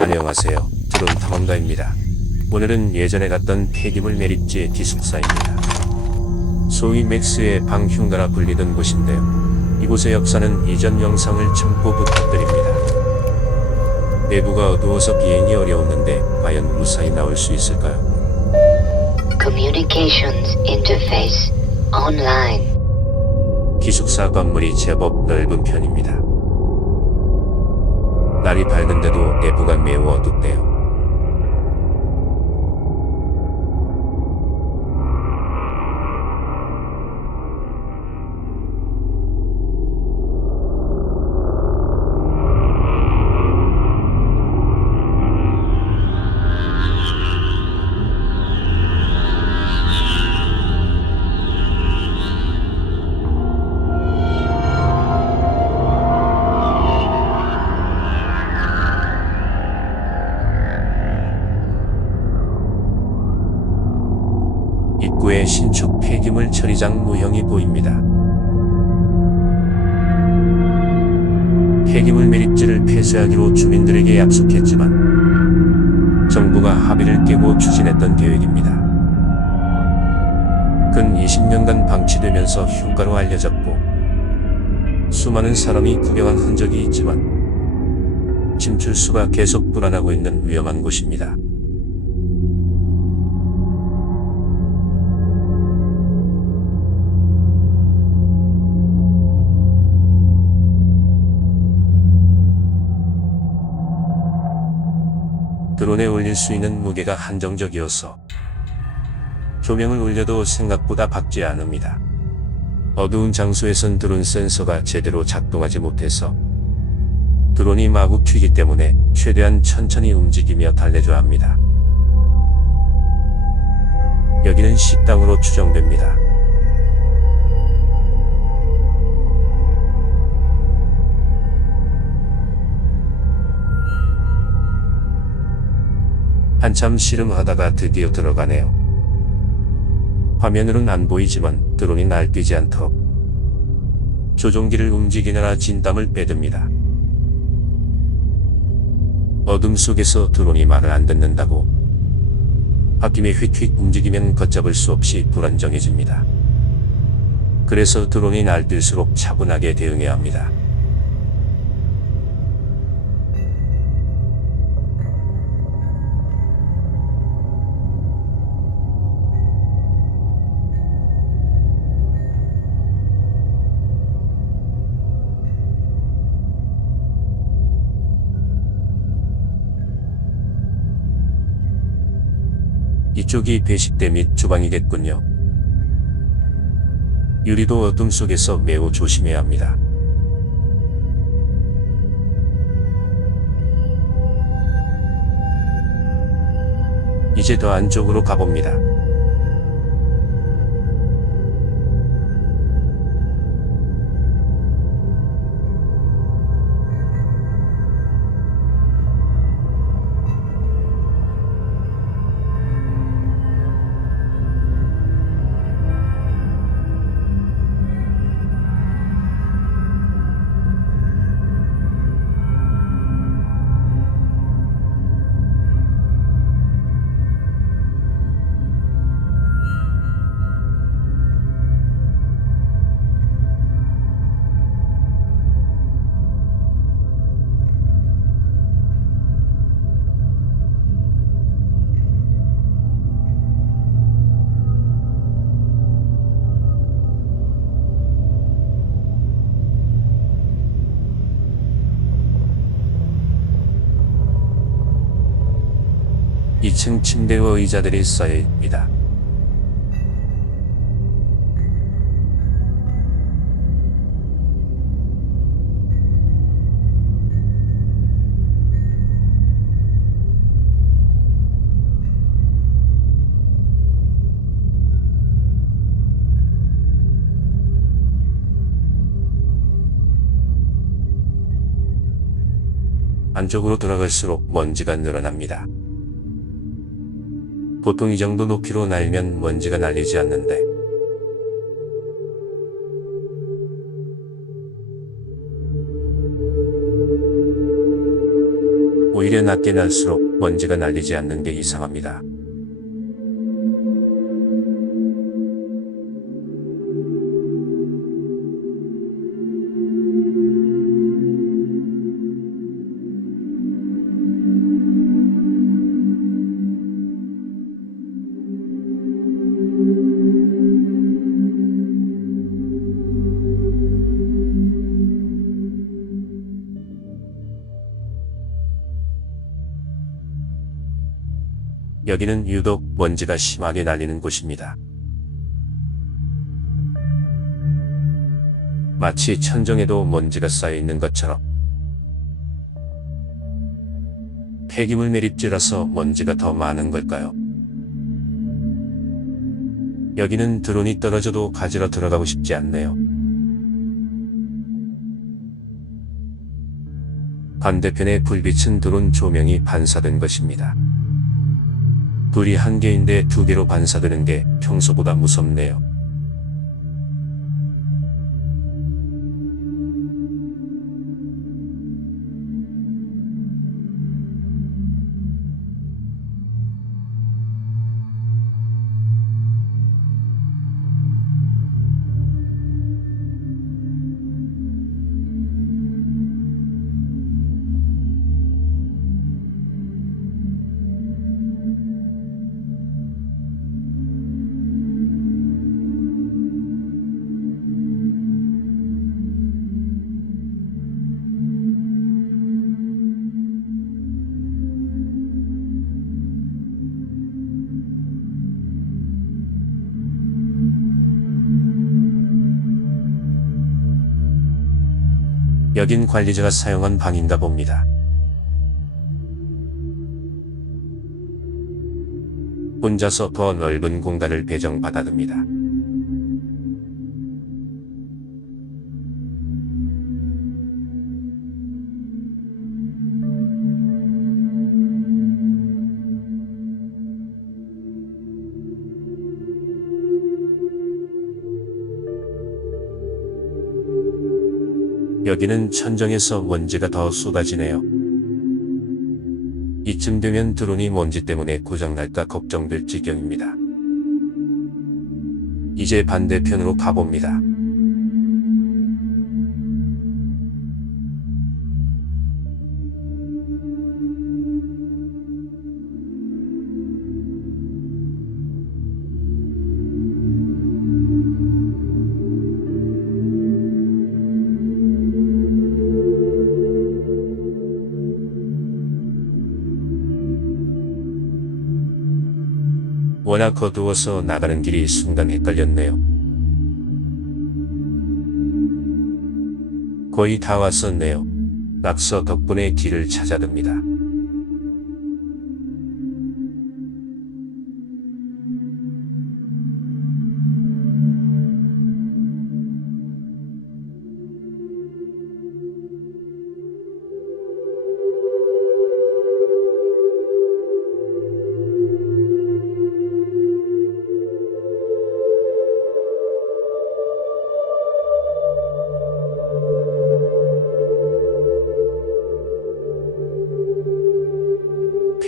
안녕하세요. 드론 탐험가입니다. 오늘은 예전에 갔던 폐기물 매립지의 기숙사입니다. 소위 맥스의 방흉가라 불리던 곳인데요. 이곳의 역사는 이전 영상을 참고 부탁드립니다. 내부가 어두워서 비행이 어려웠는데 과연 무사히 나올 수 있을까요? Communications interface online. 기숙사 건물이 제법 넓은 편입니다. 날이 밝은데도 내부가 매우 어둡대요. 신축 폐기물 처리장 모형이 보입니다. 폐기물 매립지를 폐쇄하기로 주민들에게 약속했지만 정부가 합의를 깨고 추진했던 계획입니다. 근 20년간 방치되면서 휴가로 알려졌고 수많은 사람이 구경한 흔적이 있지만 침출수가 계속 불어나고 있는 위험한 곳입니다. 드론에 올릴 수 있는 무게가 한정적이어서 조명을 올려도 생각보다 밝지 않습니다. 어두운 장소에선 드론 센서가 제대로 작동하지 못해서 드론이 마구 튀기 때문에 최대한 천천히 움직이며 달래줘야 합니다. 여기는 식당으로 추정됩니다. 한참 씨름하다가 드디어 들어가네요. 화면으로는 안 보이지만 드론이 날뛰지 않도록 조종기를 움직이느라 진땀을 빼듭니다. 어둠 속에서 드론이 말을 안 듣는다고 바퀴에 휙휙 움직이면 걷잡을 수 없이 불안정해집니다. 그래서 드론이 날뛸수록 차분하게 대응해야 합니다. 이쪽이 배식대 및 주방이겠군요. 유리도 어둠 속에서 매우 조심해야 합니다. 이제 더 안쪽으로 가봅니다. 이층 침대와 의자들이 쌓여 있습니다. 안쪽으로 들어갈수록 먼지가 늘어납니다. 보통 이 정도 높이로 날면 먼지가 날리지 않는데 오히려 낮게 날수록 먼지가 날리지 않는 게 이상합니다. 여기는 유독 먼지가 심하게 날리는 곳입니다. 마치 천정에도 먼지가 쌓여 있는 것처럼 폐기물 매립지라서 먼지가 더 많은 걸까요? 여기는 드론이 떨어져도 가지러 들어가고 싶지 않네요. 반대편의 불빛은 드론 조명이 반사된 것입니다. 불이 한 개인데 두 개로 반사되는 게 평소보다 무섭네요. 여긴 관리자가 사용한 방인가 봅니다. 혼자서 더 넓은 공간을 배정받아듭니다. 여기는 천정에서 먼지가 더 쏟아지네요. 이쯤 되면 드론이 먼지 때문에 고장날까 걱정될 지경입니다. 이제 반대편으로 가봅니다. 워낙 어두워서 나가는 길이 순간 헷갈렸네요. 거의 다 왔었네요. 낙서 덕분에 길을 찾아듭니다.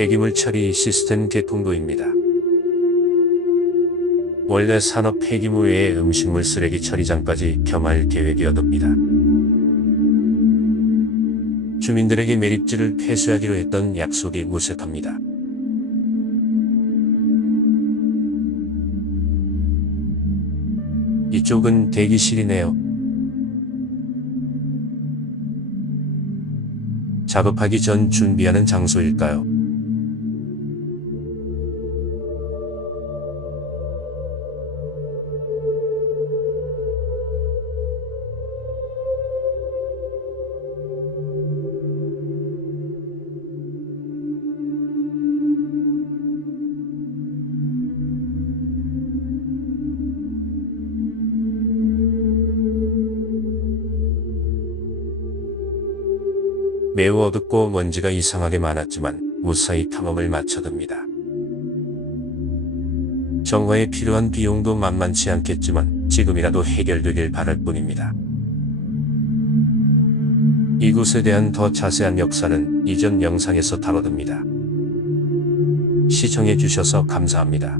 폐기물 처리 시스템 개통도입니다. 원래 산업 폐기물 외에 음식물 쓰레기 처리장까지 겸할 계획이었답니다. 주민들에게 매립지를 폐쇄하기로 했던 약속이 무색합니다. 이쪽은 대기실이네요. 작업하기 전 준비하는 장소일까요? 매우 어둡고 먼지가 이상하게 많았지만 무사히 탐험을 마쳐듭니다. 정화에 필요한 비용도 만만치 않겠지만 지금이라도 해결되길 바랄 뿐입니다. 이곳에 대한 더 자세한 역사는 이전 영상에서 다뤄듭니다. 시청해 주셔서 감사합니다.